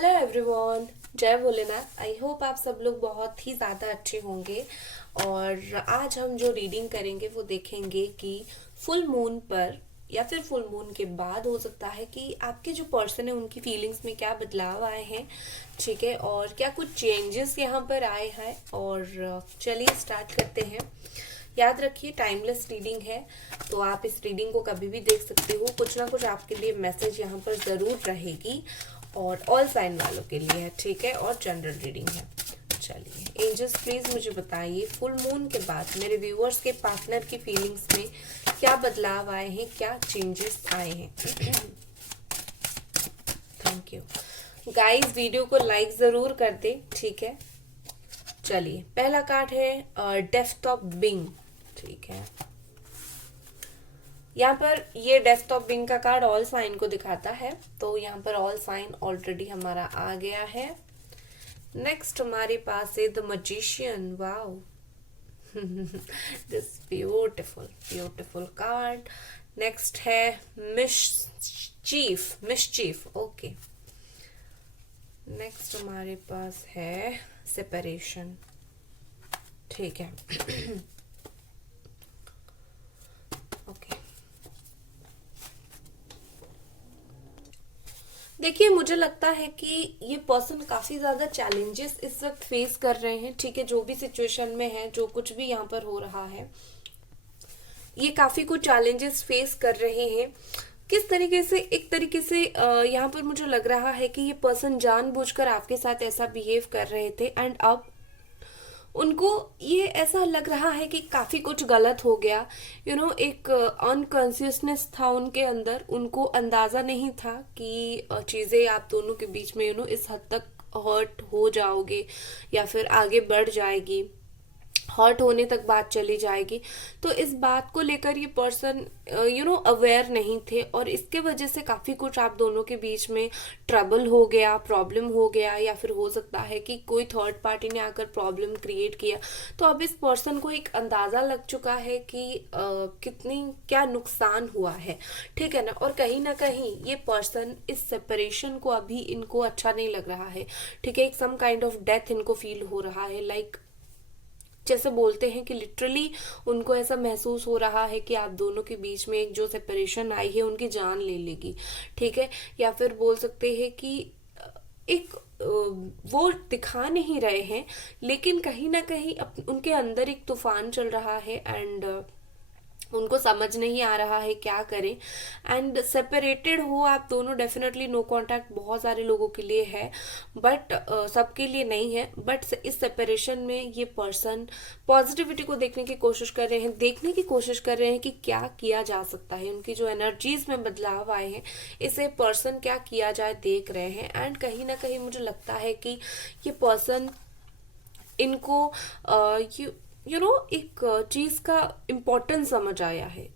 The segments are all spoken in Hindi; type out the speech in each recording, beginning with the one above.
हेलो एवरीवन, जय भोलेनाथ। आई होप आप सब लोग बहुत ही ज़्यादा अच्छे होंगे। और आज हम जो रीडिंग करेंगे वो देखेंगे कि फुल मून पर या फिर फुल मून के बाद हो सकता है कि आपके जो पर्सन है उनकी फीलिंग्स में क्या बदलाव आए हैं। ठीक है, और क्या कुछ चेंजेस यहाँ पर आए हैं। और चलिए स्टार्ट करते हैं। याद रखिए, टाइमलेस रीडिंग है, तो आप इस रीडिंग को कभी भी देख सकते हो। कुछ ना कुछ आपके लिए मैसेज यहाँ पर ज़रूर रहेगी। और ऑल साइन वालों के लिए है, ठीक है, और जनरल रीडिंग है। चलिए एंजल्स प्लीज मुझे बताइए, फुल मून के बाद मेरे व्यूअर्स के पार्टनर की फीलिंग्स में क्या बदलाव आए हैं, क्या चेंजेस आए हैं। थैंक यू गाइस, वीडियो को लाइक जरूर कर दे, ठीक है। चलिए पहला कार्ड है डेस्कटॉप बिंग, ठीक है। यहाँ पर ये डेस्कटॉप बिंग का कार्ड ऑल साइन को दिखाता है, तो यहाँ पर ऑल साइन ऑलरेडी हमारा आ गया है। नेक्स्ट हमारे पास है the magician. Wow, this beautiful beautiful card. Next है मिसचीफ, ओके। नेक्स्ट हमारे पास है सेपरेशन, ठीक है। ओके, देखिए मुझे लगता है कि ये पर्सन काफी ज्यादा चैलेंजेस इस वक्त फेस कर रहे हैं, ठीक है। जो भी सिचुएशन में है, जो कुछ भी यहाँ पर हो रहा है, ये काफी कुछ चैलेंजेस फेस कर रहे हैं। किस तरीके से, एक तरीके से यहाँ पर मुझे लग रहा है कि ये पर्सन जानबूझकर आपके साथ ऐसा बिहेव कर रहे थे, एंड अब उनको ये ऐसा लग रहा है कि काफी कुछ गलत हो गया। एक अनकॉन्शियसनेस था उनके अंदर, उनको अंदाजा नहीं था कि चीजें आप दोनों के बीच में इस हद तक हर्ट हो जाओगे या फिर आगे बढ़ जाएगी, हर्ट होने तक बात चली जाएगी। तो इस बात को लेकर ये पर्सन अवेयर नहीं थे, और इसके वजह से काफी कुछ आप दोनों के बीच में ट्रबल हो गया, प्रॉब्लम हो गया, या फिर हो सकता है कि कोई थर्ड पार्टी ने आकर प्रॉब्लम क्रिएट किया। तो अब इस पर्सन को एक अंदाजा लग चुका है कि कितनी क्या नुकसान हुआ है, ठीक है ना। और कहीं ना कहीं ये पर्सन इस सेपरेशन को अभी इनको अच्छा नहीं लग रहा है, ठीक है। एक सम काइंड ऑफ डेथ इनको फील हो रहा है, लाइक जैसे बोलते हैं कि लिटरली उनको ऐसा महसूस हो रहा है कि आप दोनों के बीच में एक जो सेपरेशन आई है उनकी जान ले लेगी, ठीक है। या फिर बोल सकते हैं कि एक वो दिखा नहीं रहे हैं, लेकिन कहीं ना कहीं उनके अंदर एक तूफान चल रहा है, एंड उनको समझ नहीं आ रहा है क्या करें। एंड सेपरेटेड हो आप दोनों, डेफिनेटली नो कांटेक्ट बहुत सारे लोगों के लिए है, बट सबके लिए नहीं है। बट इस सेपरेशन में ये पर्सन पॉजिटिविटी को देखने की कोशिश कर रहे हैं, देखने की कोशिश कर रहे हैं कि क्या किया जा सकता है। उनकी जो एनर्जीज में बदलाव आए हैं, इसे पर्सन क्या किया जाए देख रहे हैं। एंड कहीं ना कहीं मुझे लगता है कि ये पर्सन इनको एक चीज का इम्पोर्टेंस समझ आया है।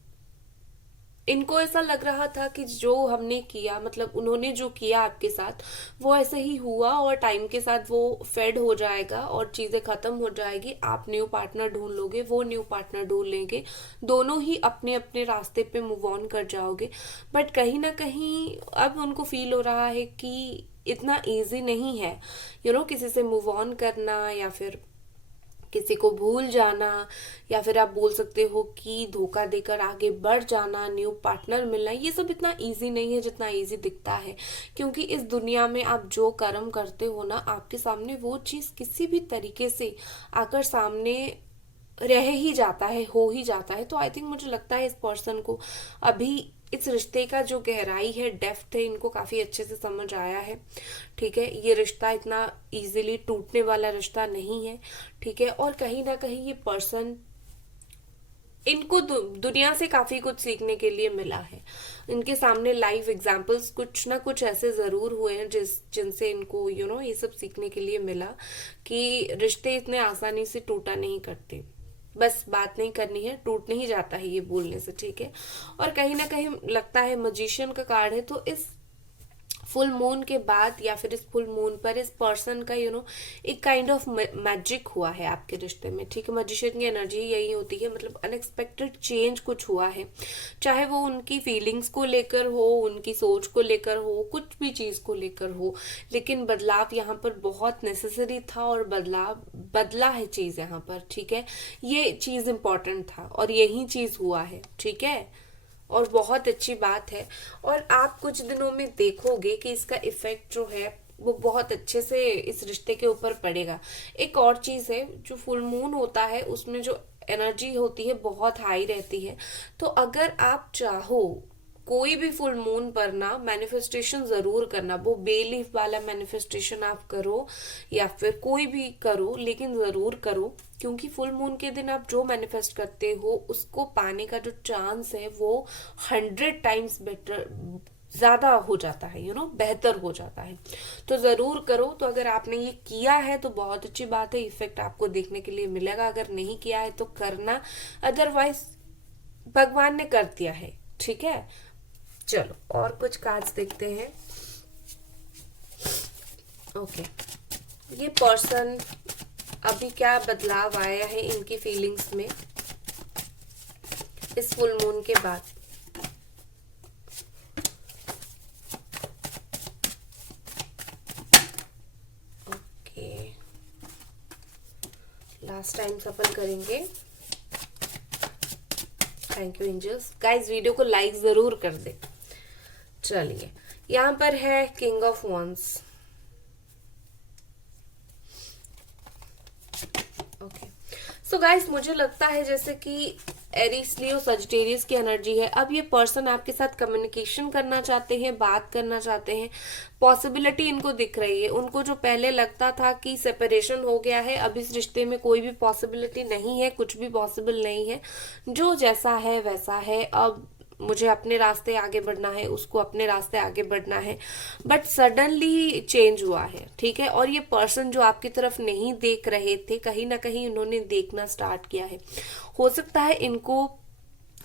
इनको ऐसा लग रहा था कि जो हमने किया, मतलब उन्होंने जो किया आपके साथ, वो ऐसे ही हुआ और टाइम के साथ वो फेड हो जाएगा और चीजें खत्म हो जाएगी। आप न्यू पार्टनर ढूंढ लोगे, वो न्यू पार्टनर ढूंढ लेंगे, दोनों ही अपने अपने रास्ते पे मूव ऑन कर जाओगे। बट कहीं ना कहीं अब उनको फील हो रहा है कि इतना इजी नहीं है किसी से मूव ऑन करना, या फिर किसी को भूल जाना, या फिर आप बोल सकते हो कि धोखा देकर आगे बढ़ जाना, न्यू पार्टनर मिलना। ये सब इतना इजी नहीं है जितना इजी दिखता है, क्योंकि इस दुनिया में आप जो कर्म करते हो ना, आपके सामने वो चीज किसी भी तरीके से आकर सामने रह ही जाता है, हो ही जाता है। तो आई थिंक मुझे लगता है इस पर्सन को अभी इस रिश्ते का जो गहराई है, डेप्थ है, इनको काफी अच्छे से समझ आया है, ठीक है। ये रिश्ता इतना इजीली टूटने वाला रिश्ता नहीं है, ठीक है। और कहीं ना कहीं ये पर्सन, इनको दुनिया से काफी कुछ सीखने के लिए मिला है। इनके सामने लाइव एग्जांपल्स कुछ ना कुछ ऐसे जरूर हुए हैं जिनसे इनको ये सब सीखने के लिए मिला कि रिश्ते इतने आसानी से टूटा नहीं करते। बस बात नहीं करनी है, टूट नहीं जाता है ये बोलने से, ठीक है। और कहीं ना कहीं लगता है मजिशियन का कार्ड है, तो इस फुल मून के बाद या फिर इस फुल मून पर इस पर्सन का एक काइंड ऑफ मैजिक हुआ है आपके रिश्ते में, ठीक है। मैजिशियन की एनर्जी यही होती है, मतलब अनएक्सपेक्टेड चेंज कुछ हुआ है, चाहे वो उनकी फीलिंग्स को लेकर हो, उनकी सोच को लेकर हो, कुछ भी चीज को लेकर हो, लेकिन बदलाव यहाँ पर बहुत नेसेसरी था और बदला है चीज यहाँ पर, ठीक है। ये चीज इंपॉर्टेंट था और यही चीज हुआ है, ठीक है, और बहुत अच्छी बात है। और आप कुछ दिनों में देखोगे कि इसका इफेक्ट जो है वो बहुत अच्छे से इस रिश्ते के ऊपर पड़ेगा। एक और चीज है, जो फुल मून होता है उसमें जो एनर्जी होती है बहुत हाई रहती है, तो अगर आप चाहो कोई भी फुल मून पर ना मैनिफेस्टेशन जरूर करना, वो बेलीफ वाला मैनिफेस्टेशन आप करो या फिर कोई भी करो, लेकिन जरूर करो, क्योंकि फुल मून के दिन आप जो मैनिफेस्ट करते हो उसको पाने का जो चांस है वो 100 टाइम्स बेटर, ज्यादा हो जाता है, बेहतर हो जाता है। तो जरूर करो। तो अगर आपने ये किया है तो बहुत अच्छी बात है, इफेक्ट आपको देखने के लिए मिलेगा। अगर नहीं किया है तो करना, अदरवाइज भगवान ने कर दिया है, ठीक है। चलो और कुछ कार्ड्स देखते हैं। ओके, ये पर्सन अभी क्या बदलाव आया है इनकी फीलिंग्स में इस फुल मून के बाद। ओके, लास्ट टाइम सफल करेंगे। Thank you angels. Guys video को लाइक जरूर कर दे। चलिए, यहाँ पर है king of wands. Okay, so guys मुझे लगता है जैसे कि एरीज, लियो, सजिटेरियस की एनर्जी है। अब ये पर्सन आपके साथ कम्युनिकेशन करना चाहते हैं, बात करना चाहते हैं, पॉसिबिलिटी इनको दिख रही है। उनको जो पहले लगता था कि सेपरेशन हो गया है, अब इस रिश्ते में कोई भी पॉसिबिलिटी नहीं है, कुछ भी पॉसिबल नहीं है, जो जैसा है वैसा है, अब मुझे अपने रास्ते आगे बढ़ना है, उसको अपने रास्ते आगे बढ़ना है। बट सडनली चेंज हुआ है, ठीक है। और ये पर्सन जो आपकी तरफ नहीं देख रहे थे, कहीं ना कहीं उन्होंने देखना स्टार्ट किया है। हो सकता है इनको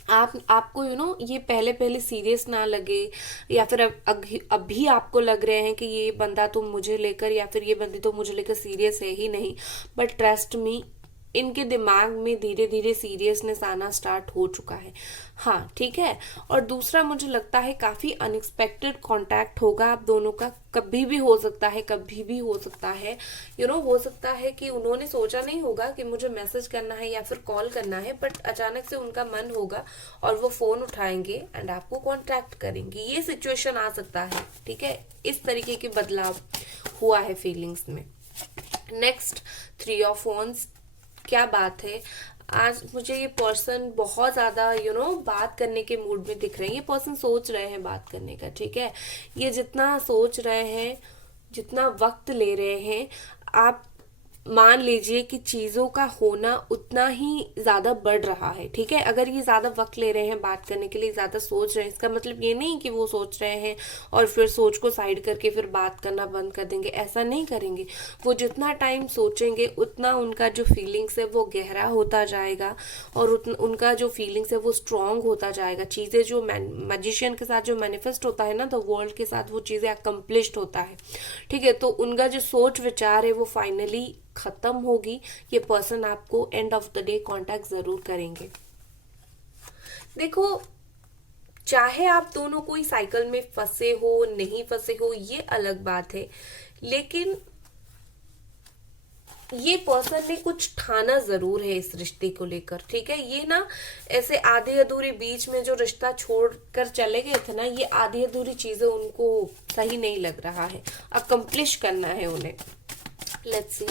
आपको ये पहले पहले सीरियस ना लगे, या फिर अभी आपको लग रहे हैं कि ये बंदा तो मुझे लेकर या फिर ये बंदी तो मुझे लेकर सीरियस है ही नहीं, बट ट्रस्ट मी, इनके दिमाग में धीरे धीरे सीरियसनेस आना स्टार्ट हो चुका है। हाँ, ठीक है। और दूसरा मुझे लगता है काफी अनएक्सपेक्टेड कांटेक्ट होगा आप दोनों का, कभी भी हो सकता है, कभी भी हो सकता है। हो सकता है कि उन्होंने सोचा नहीं होगा कि मुझे मैसेज करना है या फिर कॉल करना है, बट अचानक से उनका मन होगा और वो फोन उठाएंगे एंड आपको कांटेक्ट करेंगे। ये सिचुएशन आ सकता है, ठीक है। इस तरीके के बदलाव हुआ है फीलिंग्स में। Next, 3 of wands. क्या बात है, आज मुझे ये पर्सन बहुत ज्यादा बात करने के मूड में दिख रहे हैं। ये पर्सन सोच रहे हैं बात करने का, ठीक है। ये जितना सोच रहे हैं, जितना वक्त ले रहे हैं, आप मान लीजिए कि चीजों का होना उतना ही ज्यादा बढ़ रहा है, ठीक है। अगर ये ज्यादा वक्त ले रहे हैं बात करने के लिए, ज्यादा सोच रहे हैं, इसका मतलब ये नहीं कि वो सोच रहे हैं और फिर सोच को साइड करके फिर बात करना बंद कर देंगे, ऐसा नहीं करेंगे। वो जितना टाइम सोचेंगे उतना उनका जो फीलिंग्स है वो गहरा होता जाएगा और उनका जो फीलिंग्स है वो स्ट्रांग होता जाएगा। चीजें जो मैजिशियन के साथ जो मैनिफेस्ट होता है ना, द वर्ल्ड के साथ वो चीजें अकम्प्लिश्ड होता है, ठीक है। तो उनका जो सोच विचार है वो फाइनली खत्म होगी। ये पर्सन आपको end of the day contact जरूर करेंगे। देखो, चाहे आप दोनों कोई साइकिल में फंसे हो, नहीं फंसे हो, ये अलग बात है, लेकिन ये पर्सन ने कुछ ठाना जरूर है इस रिश्ते को लेकर, ठीक है। ये ना ऐसे आधी अधूरी बीच में जो रिश्ता छोड़कर चले गए थे ना, ये आधी अधूरी चीजें उनको सही नहीं लग रहा है, अकम्प्लिश करना है उन्हें। लेट्स सी,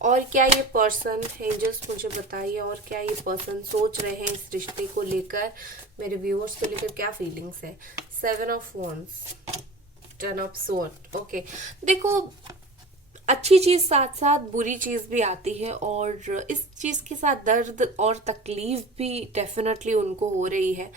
और क्या ये पर्सन है, जस्ट मुझे बताइए, और क्या ये पर्सन सोच रहे हैं इस रिश्ते को लेकर, मेरे व्यूअर्स को लेकर क्या फीलिंग्स है। 7 of wands, 10 of sword. Okay, देखो, अच्छी चीज साथ साथ बुरी चीज भी आती है, और इस चीज के साथ दर्द और तकलीफ भी डेफिनेटली उनको हो रही है।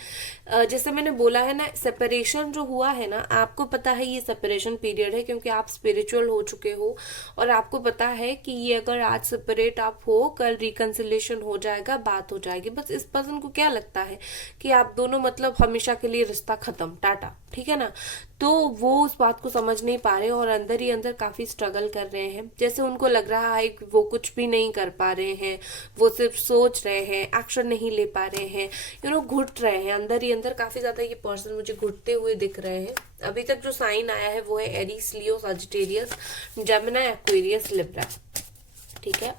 जैसे मैंने बोला है ना, सेपरेशन जो हुआ है ना, आपको पता है ये सेपरेशन पीरियड है, क्योंकि आप स्पिरिचुअल हो चुके हो और आपको पता है कि ये अगर आज सेपरेट आप हो, कल रिकंसिलेशन हो जाएगा, बात हो जाएगी। बस इस पर्सन को क्या लगता है कि आप दोनों मतलब हमेशा के लिए रिश्ता खत्म, टाटा, ठीक है ना। तो वो उस बात को समझ नहीं पा रहे और अंदर ही अंदर काफी स्ट्रगल कर रहे हैं। जैसे उनको लग रहा है कि वो कुछ भी नहीं कर पा रहे हैं, वो सिर्फ सोच रहे हैं, एक्शन नहीं ले पा रहे हैं, घुट रहे हैं अंदर ही अंदर। काफी ज्यादा ये पर्सन मुझे घुटते हुए दिख रहे हैं। अभी तक जो साइन आया है वो है Aries, Leo, Sagittarius, Gemini, Aquarius, Libra. ठीक है।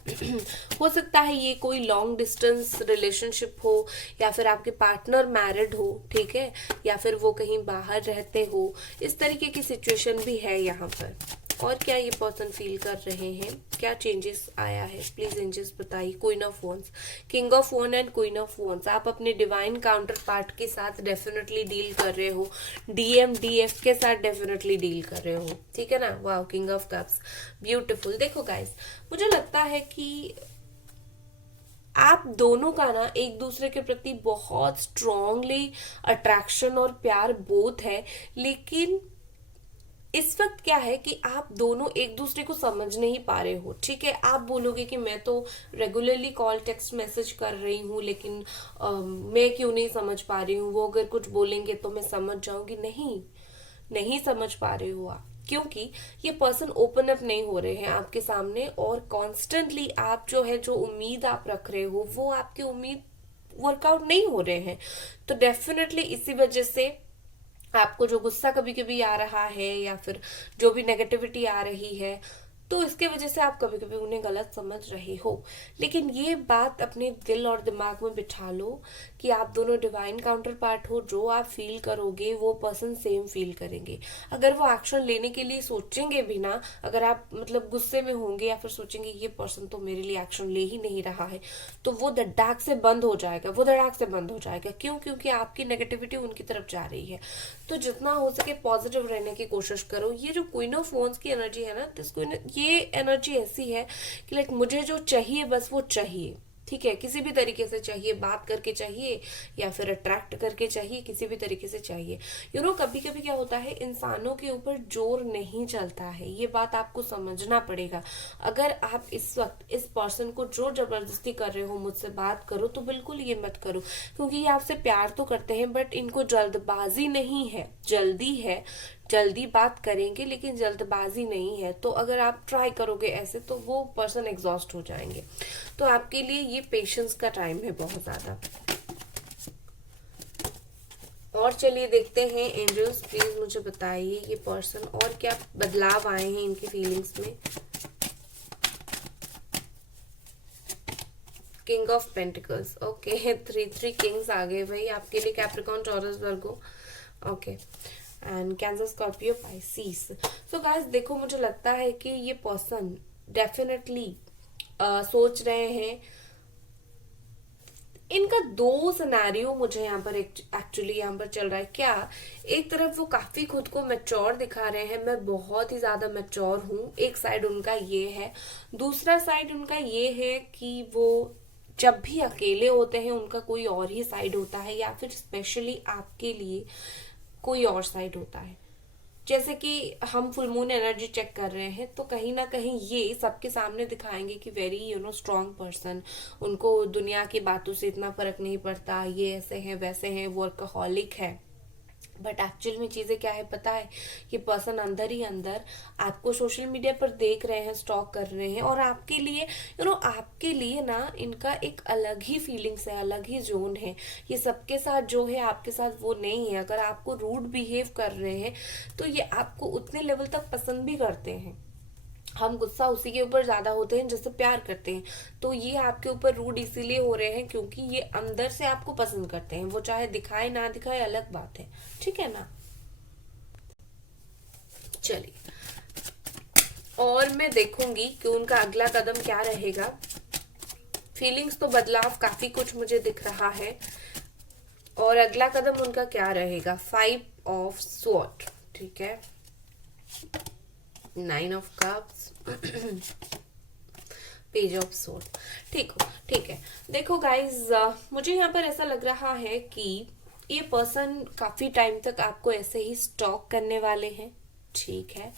हो सकता है ये कोई लॉन्ग डिस्टेंस रिलेशनशिप हो, या फिर आपके पार्टनर मैरिड हो, ठीक है, या फिर वो कहीं बाहर रहते हो। इस तरीके की सिचुएशन भी है यहाँ पर। और क्या ये पर्सन फील कर रहे हैं, क्या चेंजेस आया है, प्लीज एंजल्स बताइए। Queen of wands, king of wand and queen of wands. आप अपने डिवाइन काउंटर पार्ट के साथ डेफिनेटली डील कर रहे हो, DMDF के साथ डेफिनेटली डील कर रहे हो, ठीक है ना। Wow, king of cups, beautiful. देखो गाइस, मुझे लगता है कि आप दोनों का ना एक दूसरे के प्रति बहुत स्ट्रांगली अट्रैक्शन और प्यार बोथ है, लेकिन इस वक्त क्या है कि आप दोनों एक दूसरे को समझ नहीं पा रहे हो। ठीक है, आप बोलोगे कि मैं तो रेगुलरली कॉल, टेक्स्ट मैसेज कर रही हूँ, लेकिन मैं क्यों नहीं समझ पा रही हूँ, वो अगर कुछ बोलेंगे तो मैं समझ जाऊंगी। नहीं, नहीं समझ पा रहे हो आप, क्योंकि ये पर्सन ओपन अप नहीं हो रहे हैं आपके सामने, और कॉन्स्टेंटली आप जो है, जो उम्मीद आप रख रहे हो, वो आपकी उम्मीद वर्कआउट नहीं हो रहे हैं। तो डेफिनेटली इसी वजह से आपको जो गुस्सा कभी कभी आ रहा है, या फिर जो भी नेगेटिविटी आ रही है, तो इसके वजह से आप कभी कभी उन्हें गलत समझ रहे हो। लेकिन ये बात अपने दिल और दिमाग में बिठा लो कि आप दोनों डिवाइन काउंटर पार्ट हो। जो आप फील करोगे वो पर्सन सेम फील करेंगे। अगर वो एक्शन लेने के लिए सोचेंगे भी ना, अगर आप मतलब गुस्से में होंगे या फिर सोचेंगे ये पर्सन तो मेरे लिए एक्शन ले ही नहीं रहा है, तो वो धड़ाक से बंद हो जाएगा, वो धड़ाक से बंद हो जाएगा। क्यों? क्योंकि आपकी नेगेटिविटी उनकी तरफ जा रही है। तो जितना हो सके पॉजिटिव रहने की कोशिश करो। ये जो क्वीन ऑफ वॉन्ड्स की एनर्जी है ना, ये एनर्जी ऐसी है कि लाइक मुझे जो चाहिए बस वो चाहिए। ठीक है, किसी भी तरीके से चाहिए, बात करके चाहिए या फिर अट्रैक्ट करके चाहिए, किसी भी तरीके से चाहिए। कभी कभी क्या होता है, इंसानों के ऊपर जोर नहीं चलता है, ये बात आपको समझना पड़ेगा। अगर आप इस वक्त इस पर्सन को जोर जबरदस्ती कर रहे हो मुझसे बात करो, तो बिल्कुल ये मत करो, क्योंकि ये आपसे प्यार तो करते हैं, बट इनको जल्दबाजी नहीं है, जल्दी है, जल्दी बात करेंगे लेकिन जल्दबाजी नहीं है। तो अगर आप ट्राई करोगे ऐसे, तो वो पर्सन एग्जॉस्ट हो जाएंगे। तो आपके लिए ये पेशेंस का टाइम है बहुत ज्यादा। और चलिए देखते हैं, एंजल्स प्लीज मुझे बताइए ये पर्सन और क्या बदलाव आए हैं इनकी फीलिंग्स में। King of pentacles, okay, 3 kings आ गए भाई आपके लिए, Capricorn, Taurus, Virgo, okay, and Cancer, Scorpio, Pisces. So guys देखो, मुझे लगता है कि ये पर्सन डेफिनेटली सोच रहे हैं। इनका 2 सिनेरियो मुझे यहाँ पर एक्चुअली यहाँ पर चल रहा है। क्या, एक तरफ वो काफी खुद को मैच्योर दिखा रहे हैं, मैं बहुत ही ज्यादा मैच्योर हूँ, एक साइड उनका ये है। दूसरा साइड उनका ये है कि वो जब भी अकेले होते हैं उनका कोई और ही साइड होता है, या फिर स्पेशली आपके लिए कोई और साइड होता है। जैसे कि हम फुल मून एनर्जी चेक कर रहे हैं, तो कहीं ना कहीं ये सबके सामने दिखाएंगे कि वेरी स्ट्रांग पर्सन, उनको दुनिया की बातों से इतना फर्क नहीं पड़ता, ये ऐसे हैं वैसे हैं, वर्कहॉलिक है। बट एक्चुअल में चीजें क्या है पता है, ये पर्सन अंदर ही अंदर आपको सोशल मीडिया पर देख रहे हैं, स्टॉक कर रहे हैं, और आपके लिए आपके लिए ना इनका एक अलग ही फीलिंग्स है, अलग ही जोन है। ये सबके साथ जो है आपके साथ वो नहीं है। अगर आपको रूड बिहेव कर रहे हैं तो ये आपको उतने लेवल तक पसंद भी करते हैं। हम गुस्सा उसी के ऊपर ज्यादा होते हैं जिससे प्यार करते हैं। तो ये आपके ऊपर रूड इसीलिए हो रहे हैं क्योंकि ये अंदर से आपको पसंद करते हैं। वो चाहे दिखाए ना दिखाए अलग बात है, ठीक है ना। चलिए, और मैं देखूंगी कि उनका अगला कदम क्या रहेगा। फीलिंग्स तो बदलाव काफी कुछ मुझे दिख रहा है, और अगला कदम उनका क्या रहेगा। 5 ऑफ स्वॉर्ड, ठीक है, 9 of cups, page of sword. ठीक है। देखो गाइज, मुझे यहाँ पर ऐसा लग रहा है कि ये पर्सन काफी टाइम तक आपको ऐसे ही स्टॉक करने वाले हैं, ठीक है।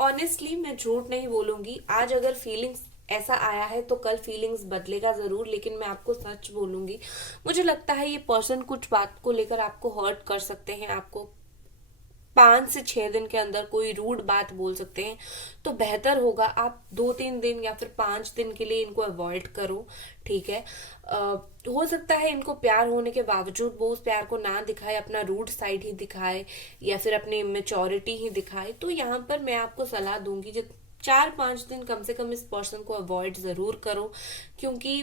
ऑनेस्टली मैं झूठ नहीं बोलूंगी, आज अगर फीलिंग्स ऐसा आया है तो कल फीलिंग्स बदलेगा जरूर, लेकिन मैं आपको सच बोलूंगी, मुझे लगता है ये पर्सन कुछ बात को लेकर आपको हर्ट कर सकते हैं, आपको 5 से 6 दिन के अंदर कोई रूड बात बोल सकते हैं। तो बेहतर होगा आप 2-3 दिन या फिर 5 दिन के लिए इनको अवॉइड करो, ठीक है। हो सकता है इनको प्यार होने के बावजूद वो उस प्यार को ना दिखाए, अपना रूड साइड ही दिखाए या फिर अपनी मेच्योरिटी ही दिखाए। तो यहाँ पर मैं आपको सलाह दूंगी, जो 4-5 दिन कम से कम इस पर्सन को अवॉइड जरूर करो, क्योंकि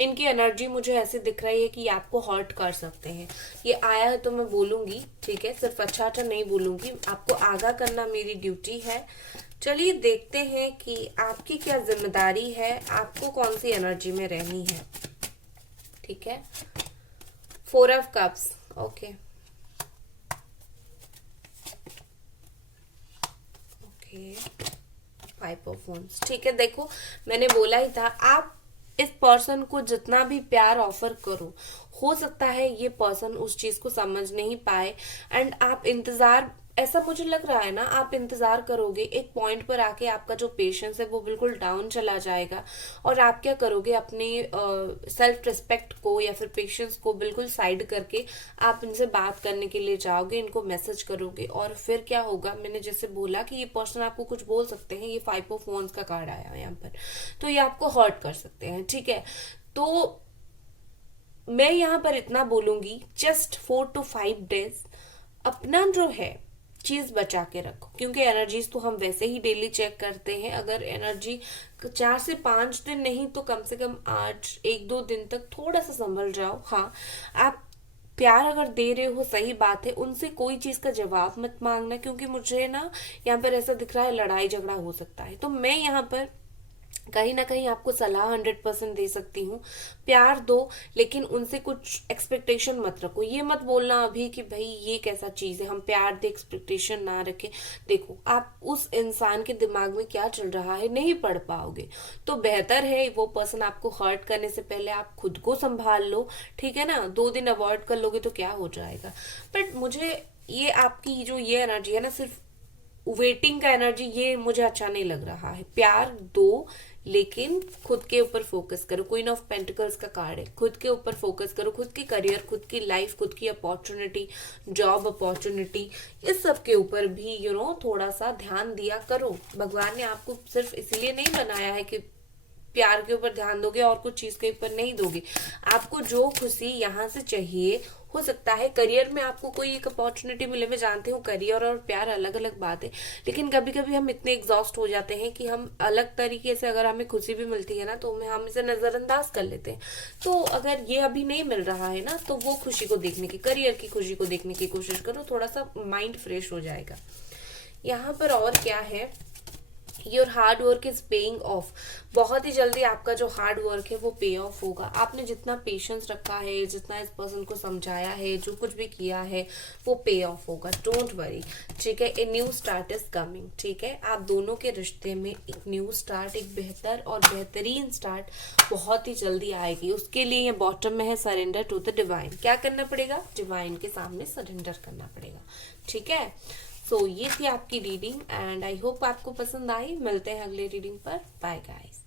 इनकी एनर्जी मुझे ऐसे दिख रही है कि ये आपको हर्ट कर सकते हैं। ये आया है तो मैं बोलूंगी, ठीक है, सिर्फ अच्छा अच्छा नहीं बोलूंगी, आपको आगाह करना मेरी ड्यूटी है। चलिए देखते हैं कि आपकी क्या जिम्मेदारी है, आपको कौन सी एनर्जी में रहनी है, ठीक है। 4 of cups, okay okay, 5 of wands, ठीक है। देखो मैंने बोला ही था, आप इस पर्सन को जितना भी प्यार ऑफर करो, हो सकता है ये पर्सन उस चीज को समझ नहीं पाए, एंड आप इंतजार, ऐसा मुझे लग रहा है ना, आप इंतजार करोगे, एक पॉइंट पर आके आपका जो पेशेंस है वो बिल्कुल डाउन चला जाएगा, और आप क्या करोगे, अपने सेल्फ रिस्पेक्ट को या फिर पेशेंस को बिल्कुल साइड करके आप इनसे बात करने के लिए जाओगे, इनको मैसेज करोगे, और फिर क्या होगा, मैंने जैसे बोला कि ये पर्सन आपको कुछ बोल सकते हैं, ये 5 ऑफ वंड्स का कार्ड आया है यहाँ पर, तो ये आपको हर्ट कर सकते हैं, ठीक है। तो मैं यहाँ पर इतना बोलूंगी, जस्ट 4 to 5 डेज अपना जो है चीज बचा के रखो, क्योंकि एनर्जीज तो हम वैसे ही डेली चेक करते हैं। अगर एनर्जी 4 से 5 दिन नहीं तो कम से कम आज 1-2 दिन तक थोड़ा सा संभल जाओ। हाँ, आप प्यार अगर दे रहे हो, सही बात है, उनसे कोई चीज का जवाब मत मांगना, क्योंकि मुझे ना यहाँ पर ऐसा दिख रहा है लड़ाई झगड़ा हो सकता है। तो मैं यहाँ पर कहीं ना कहीं आपको सलाह 100% दे सकती हूँ, प्यार दो, लेकिन उनसे कुछ एक्सपेक्टेशन मत रखो। ये मत बोलना अभी कि भाई ये कैसा चीज है, हम प्यार दे एक्सपेक्टेशन ना रखें। देखो आप उस इंसान के दिमाग में क्या चल रहा है नहीं पढ़ पाओगे, तो बेहतर है वो पर्सन आपको हर्ट करने से पहले आप खुद को संभाल लो, ठीक है ना। 2 दिन अवॉइड कर लोगे तो क्या हो जाएगा। बट मुझे ये आपकी जो ये एनर्जी है ना, सिर्फ वेटिंग का एनर्जी, ये मुझे अच्छा नहीं लग रहा है। प्यार दो, लेकिन खुद के ऊपर फोकस करो। क्वीन ऑफ पेंटिकल्स का कार्ड है, खुद के ऊपर फोकस करो, खुद की करियर, खुद की लाइफ, खुद की अपॉर्चुनिटी, जॉब अपॉर्चुनिटी, इस सब के ऊपर भी थोड़ा सा ध्यान दिया करो। भगवान ने आपको सिर्फ इसलिए नहीं बनाया है कि प्यार के ऊपर ध्यान दोगे और कुछ चीज के ऊपर नहीं दोगे। आपको जो खुशी यहाँ से चाहिए, हो सकता है करियर में आपको कोई एक अपॉर्चुनिटी मिले। मैं जानती हूँ करियर और प्यार अलग अलग बात है, लेकिन कभी कभी हम इतने एग्जॉस्ट हो जाते हैं कि हम अलग तरीके से, अगर हमें खुशी भी मिलती है ना, तो हम इसे नजरअंदाज कर लेते हैं। तो अगर ये अभी नहीं मिल रहा है ना, तो वो खुशी को देखने की, करियर की खुशी को देखने की कोशिश करो, थोड़ा सा माइंड फ्रेश हो जाएगा। यहाँ पर और क्या है, your hard work is paying off. बहुत ही जल्दी आपका जो हार्ड वर्क है वो पे ऑफ होगा। आपने जितना पेशेंस रखा है, जितना इस पर्सन को समझाया है, जो कुछ भी किया है, वो पे ऑफ होगा, डोंट वरी, ठीक है। A new start is coming, ठीक है। आप दोनों के रिश्ते में एक न्यू स्टार्ट, एक बेहतर और बेहतरीन स्टार्ट बहुत ही जल्दी आएगी। उसके लिए ये बॉटम में है, सरेंडर टू द डिवाइन। क्या करना पड़ेगा, डिवाइन के सामने सरेंडर करना पड़ेगा, ठीक है। सो ये थी आपकी रीडिंग, एंड आई होप आपको पसंद आई। मिलते हैं अगले रीडिंग पर, बाय गाइस।